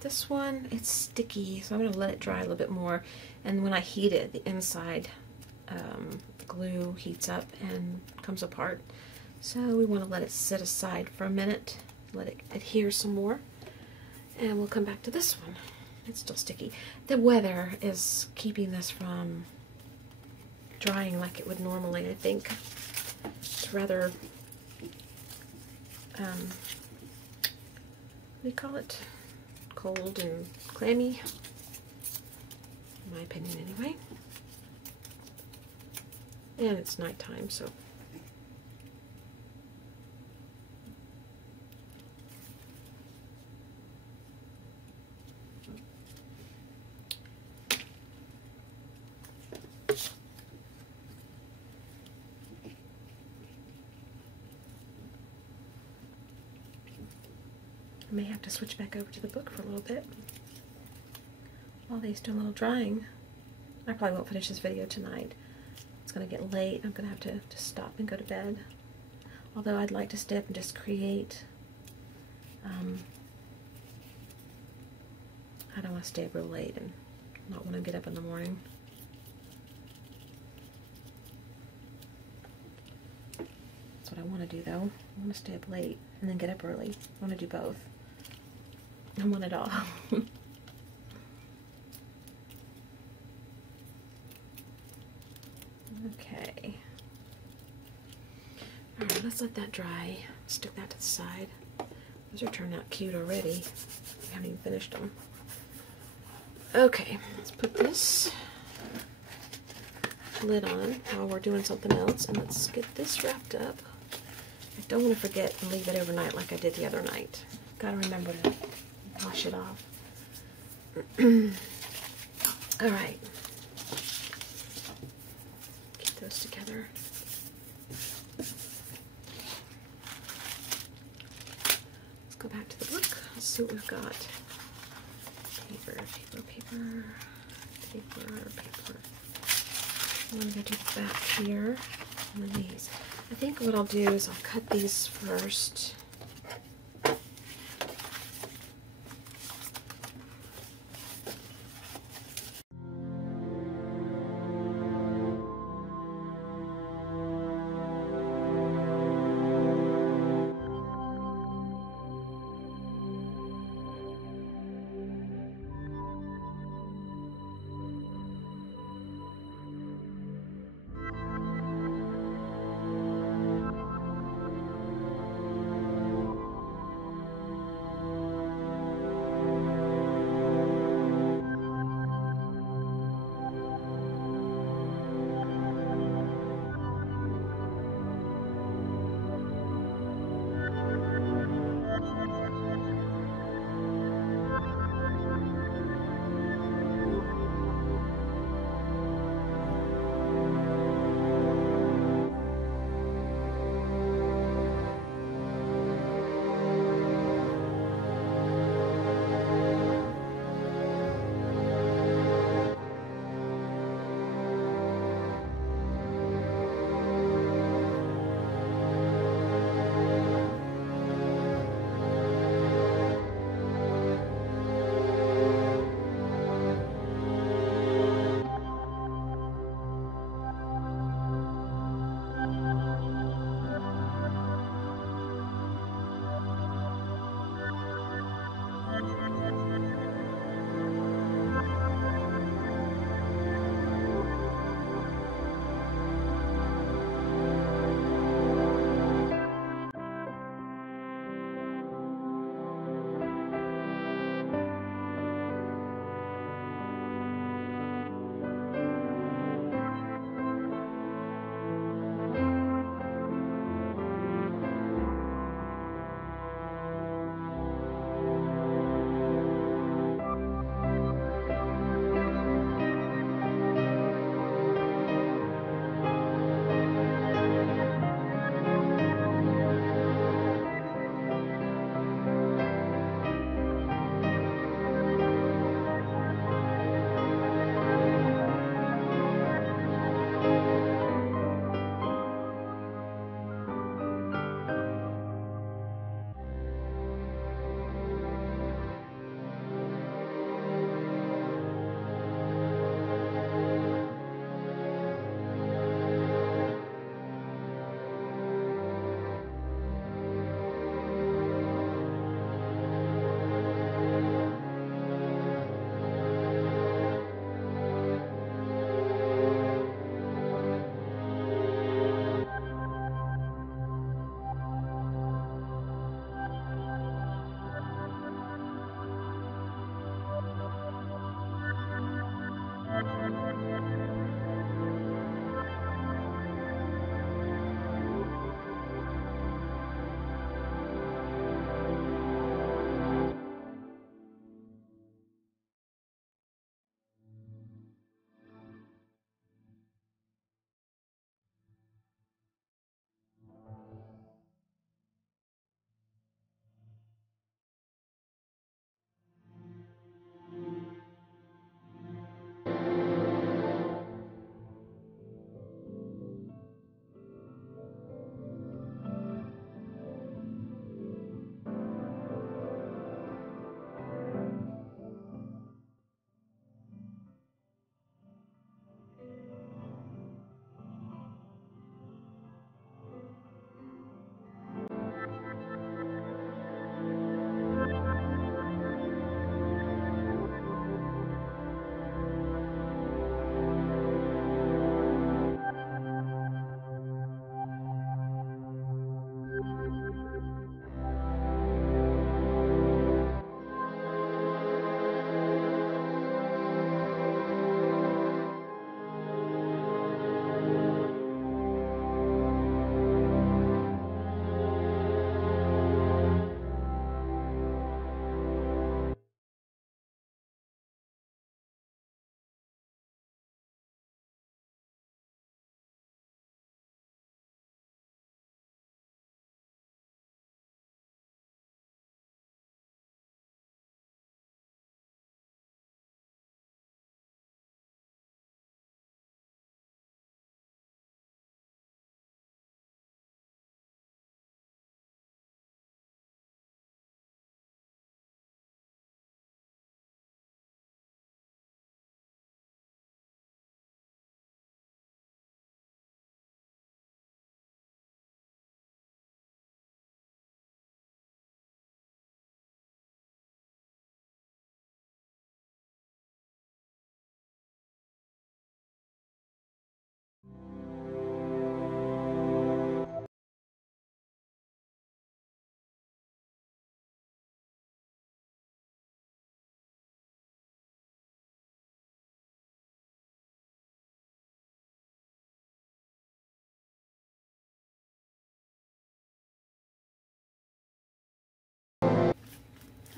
This one, it's sticky, so I'm going to let it dry a little bit more. And when I heat it, the inside glue heats up and comes apart. So we want to let it sit aside for a minute, let it adhere some more. And we'll come back to this one. It's still sticky. The weather is keeping this from drying like it would normally, I think. It's rather, what do you call it? Cold and clammy, in my opinion anyway. And it's nighttime, so I may have to switch back over to the book for a little bit while they do a little drying. I probably won't finish this video tonight. It's going to get late. I'm going to have to stop and go to bed. Although I'd like to stay up and just create. I don't want to stay up real late and not want to get up in the morning. That's what I want to do though. I want to stay up late and then get up early. I want to do both. I want it all. Okay. Alright, let's let that dry. Stick that to the side. Those are turning out cute already. We haven't even finished them. Okay, let's put this lid on while we're doing something else, and let's get this wrapped up. I don't want to forget and leave it overnight like I did the other night. Gotta remember to wash it off. Alright. Keep those together. Let's go back to the book. Let's see what we've got. Paper, paper, paper, paper, paper. I'm going to do the back here and then these. I think what I'll do is I'll cut these first.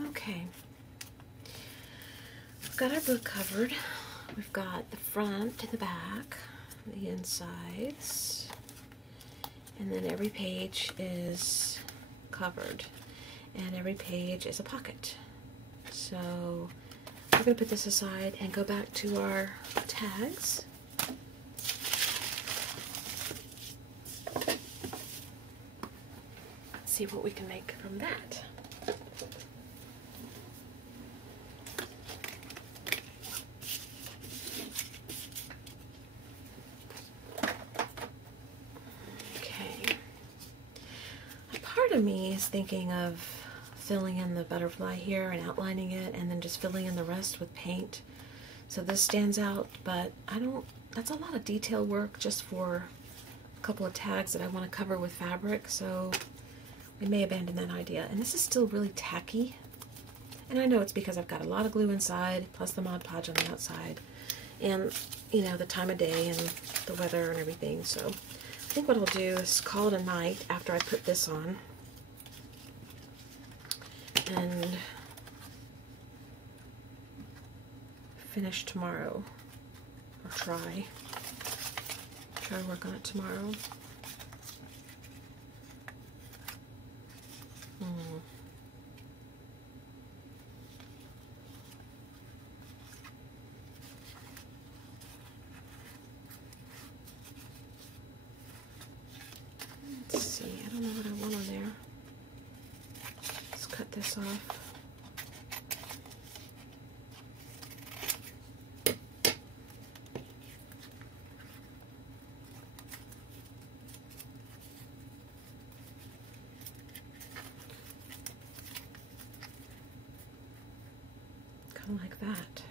Okay. We've got our book covered. We've got the front to the back, the insides, and then every page is covered, and every page is a pocket. So we're going to put this aside and go back to our tags. See what we can make from that. Okay. A part of me is thinking of filling in the butterfly here and outlining it, and then just filling in the rest with paint. So this stands out, but that's a lot of detail work just for a couple of tags that I want to cover with fabric, so I may abandon that idea. And this is still really tacky. And I know it's because I've got a lot of glue inside, plus the Mod Podge on the outside. And, you know, the time of day and the weather and everything. So I think what I'll do is call it a night after I put this on. And finish tomorrow. Or try to work on it tomorrow. Let's see, I don't know what I want on there. Let's cut this off. Kind of like that.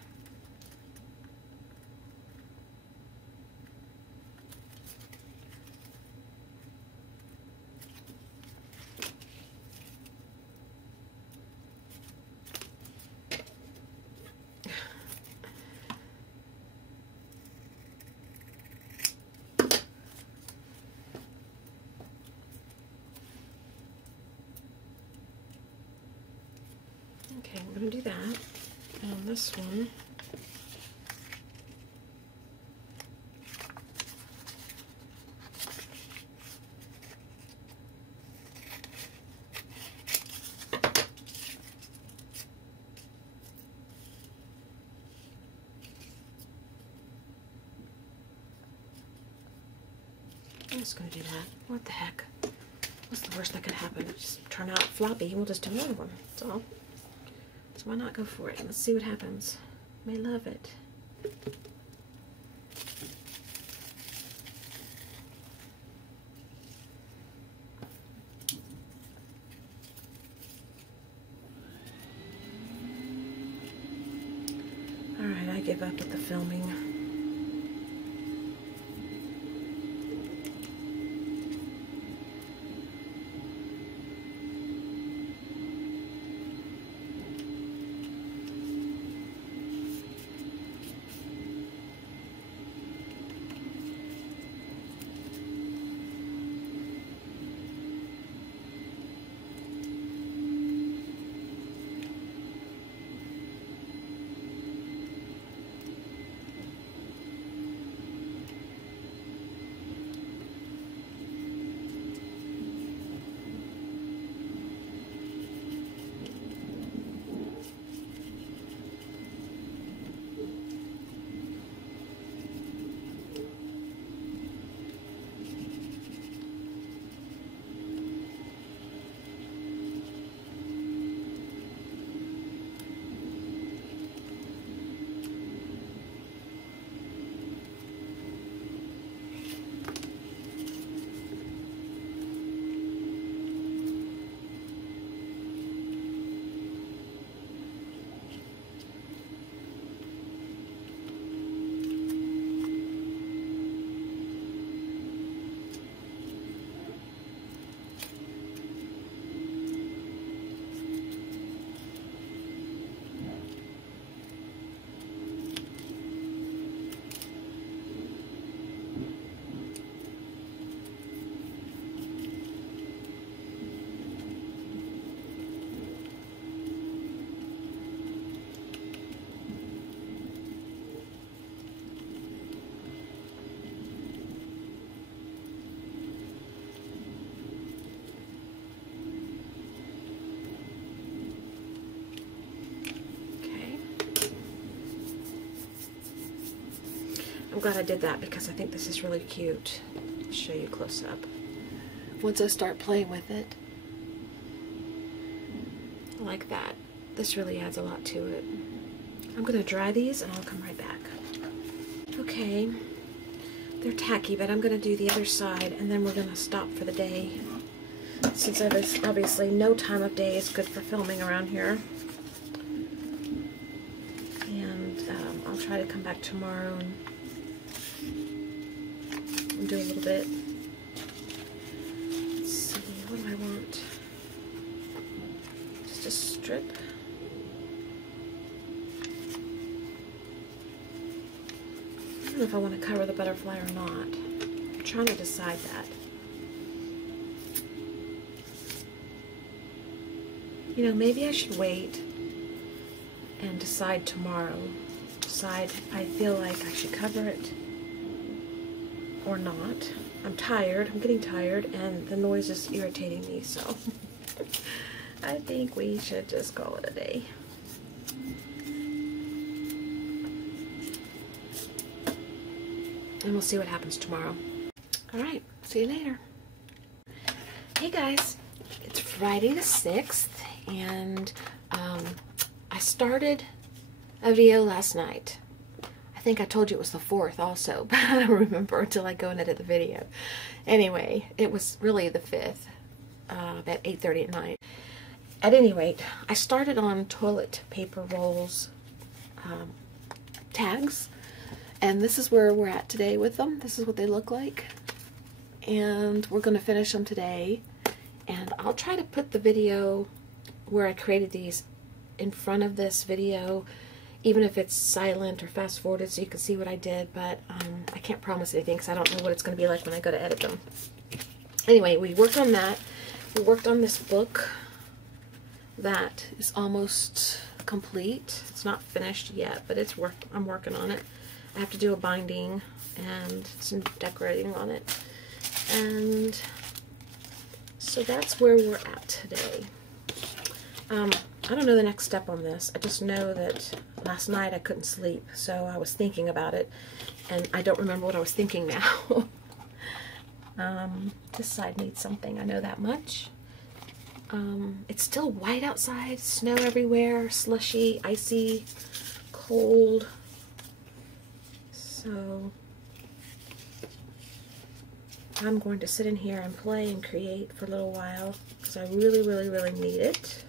Okay, I'm going to do that. And on this one, I'm just going to do that. What the heck? What's the worst that could happen? It just turn out floppy. We'll just do another one. That's all. So why not go for it? Let's see what happens. May love it. Alright, I give up with the filming. I'm glad I did that because I think this is really cute. I'll show you close up once I start playing with it. I like that. This really adds a lot to it. I'm going to dry these and I'll come right back. Okay, they're tacky, but I'm going to do the other side and then we're going to stop for the day. Since obviously no time of day is good for filming around here. And I'll try to come back tomorrow and do a little bit. Let's see, what do I want? Just a strip. I don't know if I want to cover the butterfly or not. I'm trying to decide that. You know, maybe I should wait and decide tomorrow. I feel like I should cover it or not. I'm tired. I'm getting tired and the noise is irritating me, so I think we should just call it a day. And we'll see what happens tomorrow. Alright, see you later. Hey guys, it's Friday the 6th, and I started a video last night. I think I told you it was the 4th also, but I don't remember until I go and edit the video. Anyway, it was really the 5th, about 8:30 at night. At any rate, I started on toilet paper rolls tags. And this is where we're at today with them. This is what they look like. And we're going to finish them today. And I'll try to put the video where I created these in front of this video, even if it's silent or fast forwarded so you can see what I did. But I can't promise anything because I don't know what it's going to be like when I go to edit them. Anyway, we worked on that. We worked on this book that is almost complete. It's not finished yet, but I'm working on it. I have to do a binding and some decorating on it. And so that's where we're at today. I don't know the next step on this. I just know that last night I couldn't sleep, so I was thinking about it, and I don't remember what I was thinking now. This side needs something, I know that much. It's still white outside, snow everywhere, slushy, icy, cold. So I'm going to sit in here and play and create for a little while because I really, really, really need it.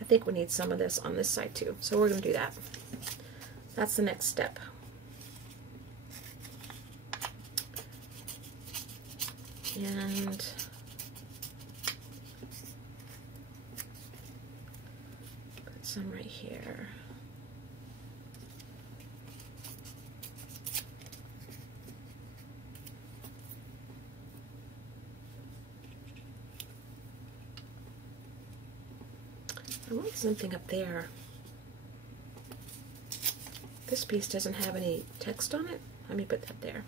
I think we need some of this on this side too, so we're going to do that. That's the next step. And put some right here. I want something up there. This piece doesn't have any text on it. Let me put that there.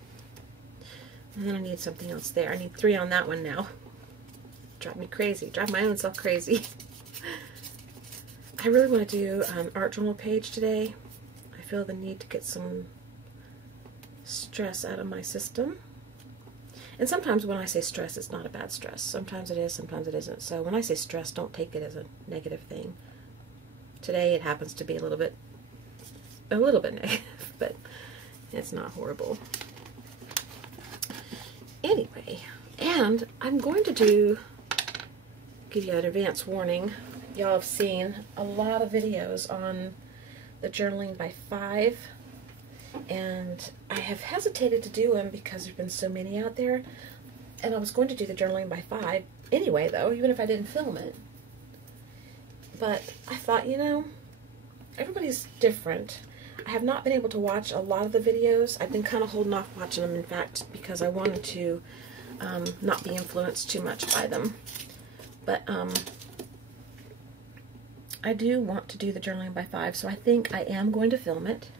And then I need something else there. I need 3 on that one now. Drive me crazy. Drive my own self crazy. I really want to do an art journal page today. I feel the need to get some stress out of my system. And sometimes when I say stress, it's not a bad stress. Sometimes it is, sometimes it isn't. So when I say stress, don't take it as a negative thing. Today it happens to be a little bit negative, but it's not horrible. Anyway, and I'm going to give you an advance warning. Y'all have seen a lot of videos on the journaling by 5. And I have hesitated to do them because there's been so many out there. And I was going to do the journaling by 5 anyway, though, even if I didn't film it. But I thought, you know, everybody's different. I have not been able to watch a lot of the videos. I've been kind of holding off watching them, in fact, because I wanted to not be influenced too much by them. But I do want to do the journaling by 5, so I think I am going to film it.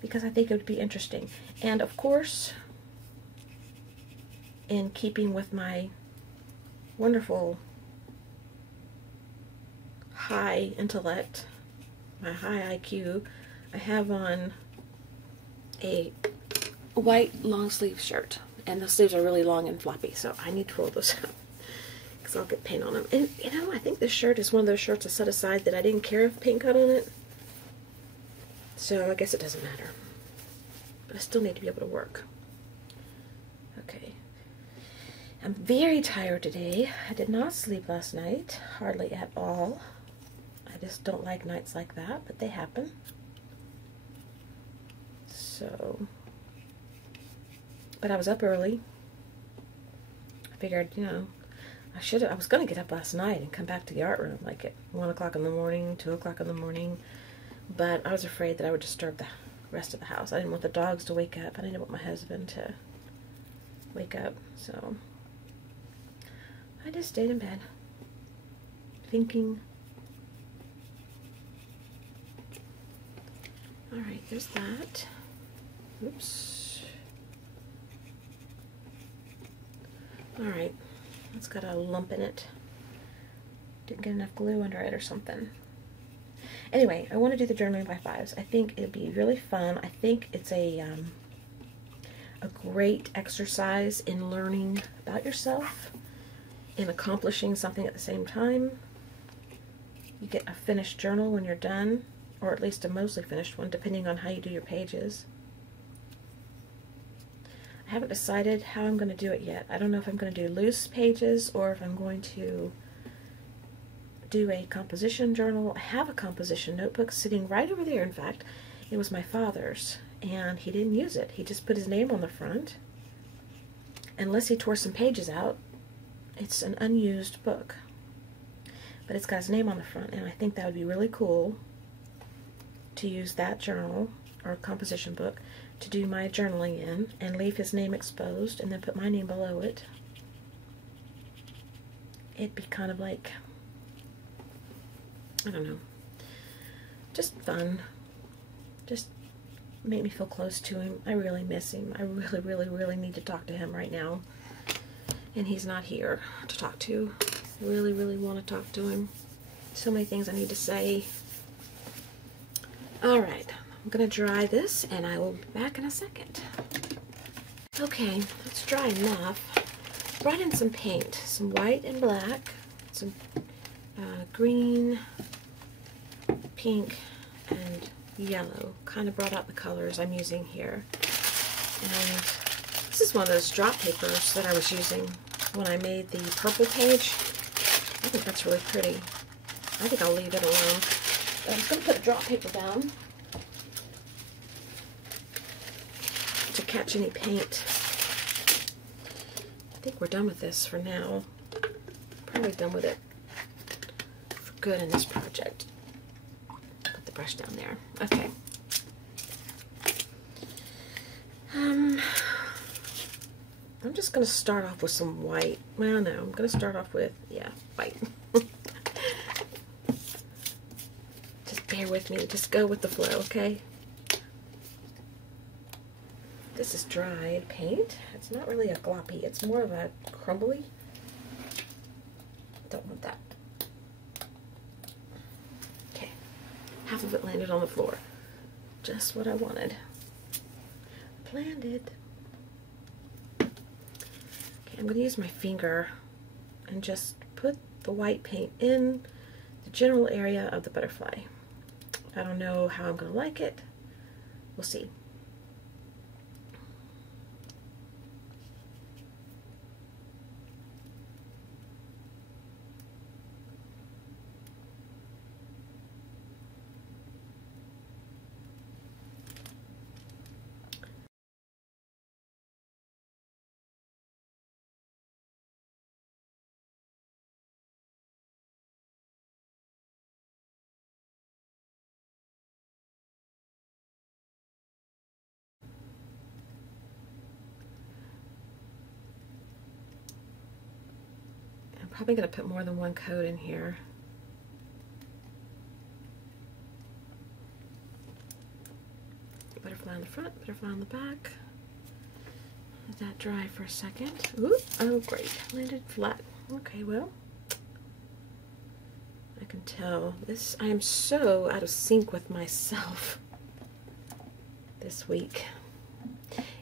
Because I think it would be interesting. And of course, in keeping with my wonderful high intellect, my high IQ, I have on a white long sleeve shirt, and the sleeves are really long and floppy, so I need to roll those up because I'll get paint on them. And you know, I think this shirt is one of those shirts I set aside that I didn't care if paint got on it, so I guess it doesn't matter. But I still need to be able to work. Okay. I'm very tired today. I did not sleep last night, hardly at all. I just don't like nights like that, but they happen. So, but I was up early. I figured, you know, I was going to get up last night and come back to the art room like at 1 o'clock in the morning, 2 o'clock in the morning, but I was afraid that I would disturb the rest of the house. I didn't want the dogs to wake up. I didn't want my husband to wake up, so I just stayed in bed, thinking. Alright, there's that. Oops. Alright, it's got a lump in it. Didn't get enough glue under it or something. Anyway, I want to do the journaling by fives. I think it'd be really fun. I think it's a great exercise in learning about yourself, in accomplishing something at the same time. You get a finished journal when you're done, or at least a mostly finished one, depending on how you do your pages. I haven't decided how I'm going to do it yet. I don't know if I'm going to do loose pages or if I'm going to do a composition journal. I have a composition notebook sitting right over there, in fact. It was my father's, and he didn't use it. He just put his name on the front. Unless he tore some pages out, it's an unused book. But it's got his name on the front, and I think that would be really cool to use that journal or composition book to do my journaling in and leave his name exposed and then put my name below it. It'd be kind of like, I don't know, just fun. Just make me feel close to him. I really miss him. I really, really, really need to talk to him right now. And he's not here to talk to. I really, really want to talk to him. So many things I need to say. Alright, I'm going to dry this and I will be back in a second. Okay, it's dry enough. Brought in some paint, some white and black, some green, pink, and yellow. Kind of brought out the colors I'm using here. And this is one of those drop papers that I was using when I made the purple page. I think that's really pretty. I think I'll leave it alone. But I'm just going to put a drop paper down to catch any paint. I think we're done with this for now. Probably done with it for good in this project. Put the brush down there. Okay. I'm just going to start off with some white. Well, no, I'm going to start off with, yeah, white. Just bear with me. Just go with the flow, okay? This is dried paint. It's not really a gloppy. It's more of a crumbly. Don't want that. Okay. Half of it landed on the floor. Just what I wanted. Planned it. Okay, I'm going to use my finger and just put the white paint in the general area of the butterfly. I don't know how I'm going to like it. We'll see. Probably going to put more than one coat in here. Butterfly on the front, butterfly on the back. Let that dry for a second. Ooh, oh great, landed flat. Okay, well, I can tell. I am so out of sync with myself this week.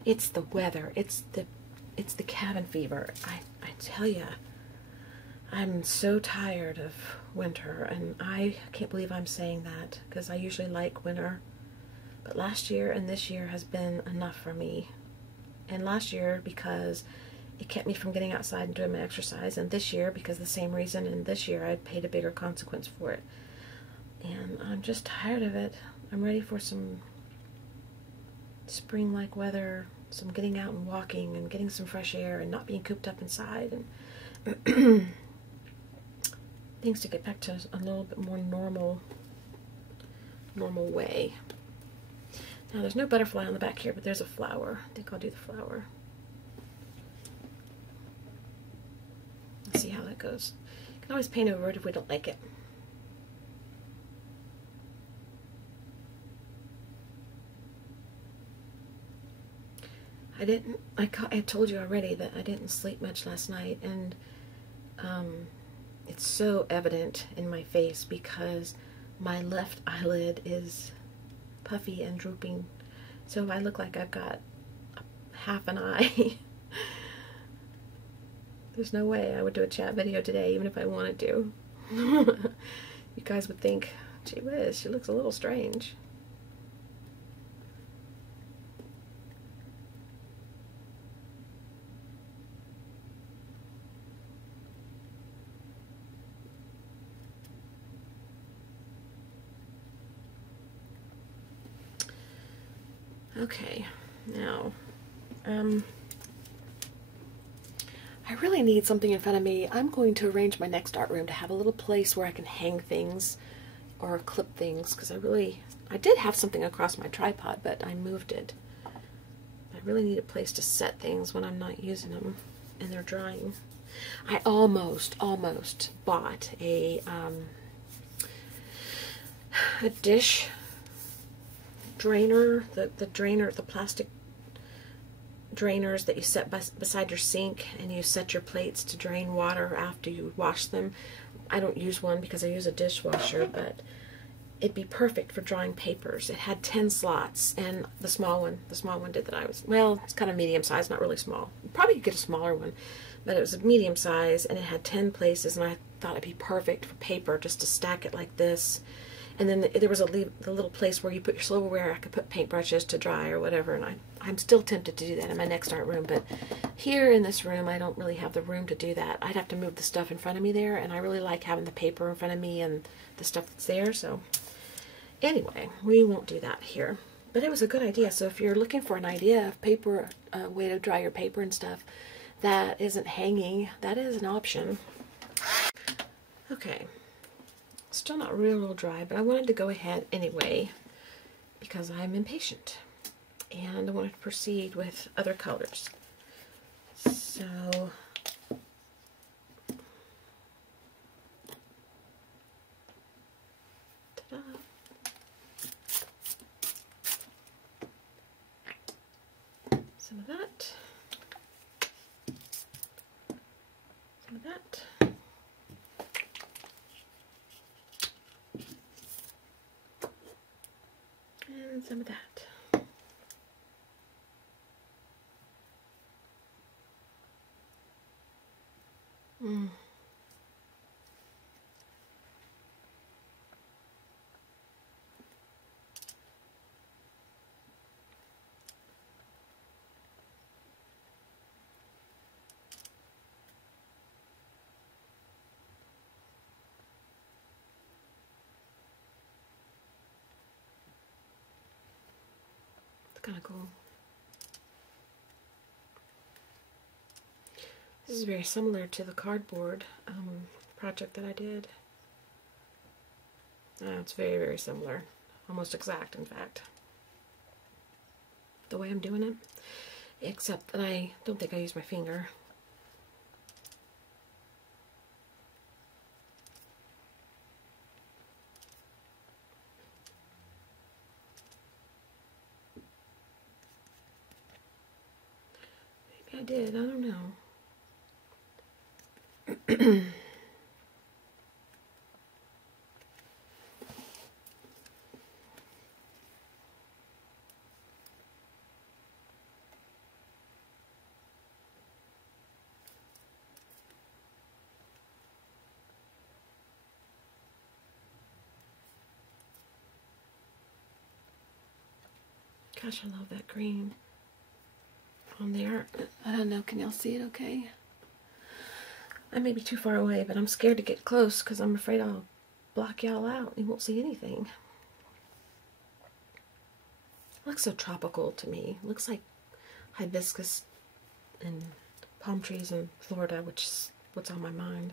It's the weather. It's the cabin fever. I tell you, I'm so tired of winter, and I can't believe I'm saying that because I usually like winter. But last year and this year has been enough for me. And last year because it kept me from getting outside and doing my exercise, and this year because the same reason, and this year I paid a bigger consequence for it. And I'm just tired of it. I'm ready for some spring-like weather, some getting out and walking and getting some fresh air and not being cooped up inside, and things to get back to a little bit more normal way. Now there's no butterfly on the back here, but there's a flower. I think I'll do the flower. Let's see how that goes. You can always paint over it if we don't like it. I told you already that I didn't sleep much last night, and it's so evident in my face because my left eyelid is puffy and drooping, so I look like I've got half an eye. There's no way I would do a chat video today, even if I wanted to. You guys would think, gee whiz, she looks a little strange. Okay, now, I really need something in front of me. I'm going to arrange my next art room to have a little place where I can hang things or clip things, because I did have something across my tripod, but I moved it. I really need a place to set things when I'm not using them and they're drying. I almost bought a dish drainer, the plastic drainers that you set beside your sink, and you set your plates to drain water after you wash them. I don't use one because I use a dishwasher, but it'd be perfect for drying papers. It had 10 slots, and the small one did that. Well, it's kind of medium size, not really small. Probably could get a smaller one, but it was a medium size, and it had 10 places, and I thought it'd be perfect for paper, just to stack it like this. And then there was the little place where you put your silverware. I could put paintbrushes to dry or whatever, and I'm still tempted to do that in my next art room, but here in this room I don't really have the room to do that. I'd have to move the stuff in front of me there, and I really like having the paper in front of me and the stuff that's there, so anyway, we won't do that here. But it was a good idea, so if you're looking for an idea of paper, way to dry your paper and stuff that isn't hanging, that is an option. Okay. Still not real dry, but I wanted to go ahead anyway because I'm impatient and I wanted to proceed with other colors. So ta-da. Some of that, some of that. And some of that. Kind of cool. This is very similar to the cardboard project that I did. It's very, very similar. Almost exact, in fact. The way I'm doing it. Except that I don't think I used my finger. I did, I don't know. Gosh, I love that green on there. I don't know, can y'all see it okay? I may be too far away, but I'm scared to get close because I'm afraid I'll block y'all out. You won't see anything. It looks so tropical to me. It looks like hibiscus and palm trees in Florida, which is what's on my mind.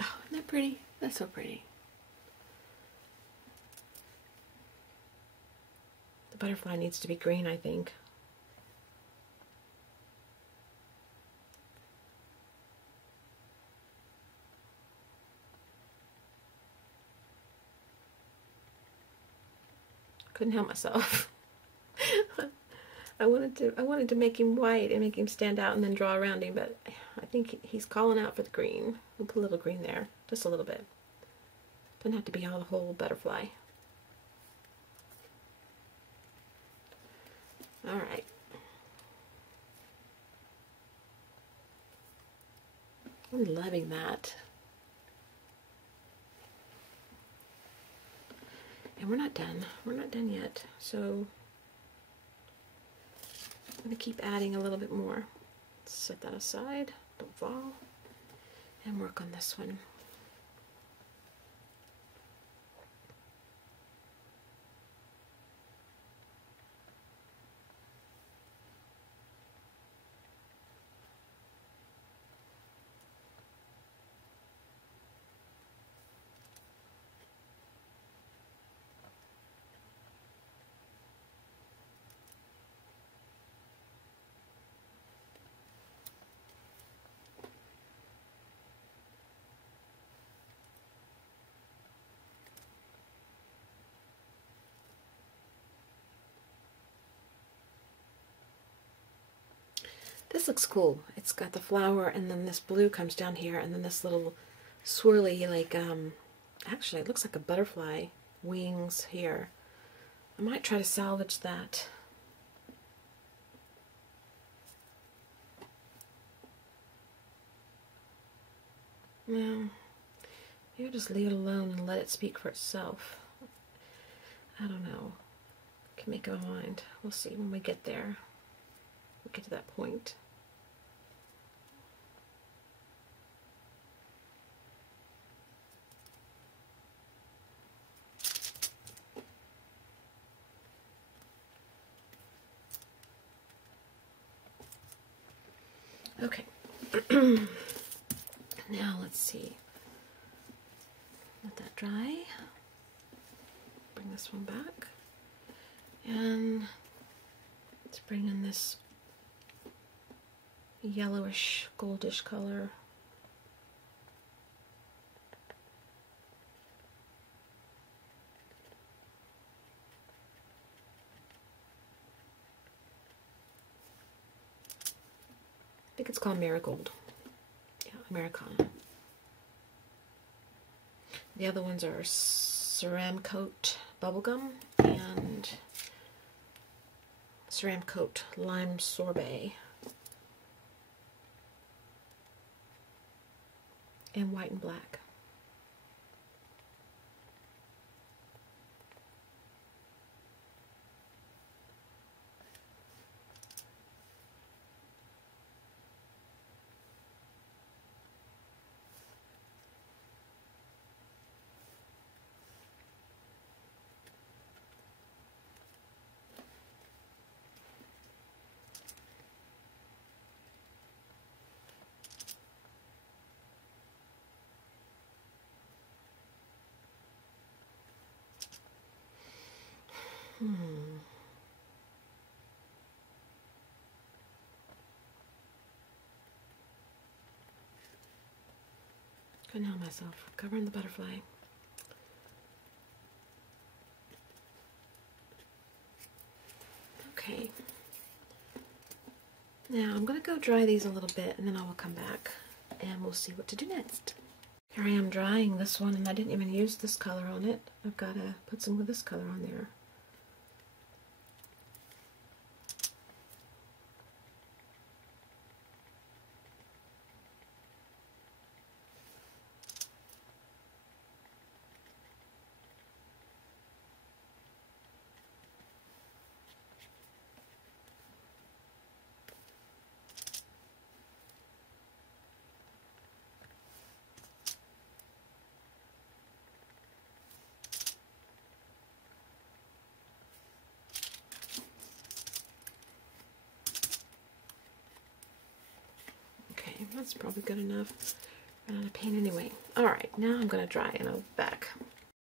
Oh, isn't that pretty? That's so pretty. The butterfly needs to be green, I think. Couldn't help myself. I wanted to make him white and make him stand out and then draw around him, but I think he's calling out for the green. We'll put a little green there, just a little bit. Doesn't have to be all the whole butterfly. All right. I'm loving that. And we're not done. We're not done yet. So I'm going to keep adding a little bit more. Set that aside. Don't fall. And work on this one. This looks cool. It's got the flower, and then this blue comes down here, and then this little swirly, like, actually, it looks like a butterfly wings here. I might try to salvage that. No, maybe just leave it alone and let it speak for itself. I don't know. Can make up my mind. We'll see when we get there. We'll get to that point. Okay. Now let's see. Let that dry. Bring this one back. And let's bring in this yellowish, goldish color. I think it's called Marigold. Yeah, Americana. The other ones are Ceramcoat Bubblegum and Ceramcoat Lime Sorbet. And white and black. Couldn't help myself. Covering the butterfly. Okay. Now I'm going to go dry these a little bit and then I will come back and we'll see what to do next. Here I am drying this one and I didn't even use this color on it. I've got to put some of this color on there. Okay, that's probably good enough. Run out of paint anyway. Alright, now I'm going to dry and I'll be back.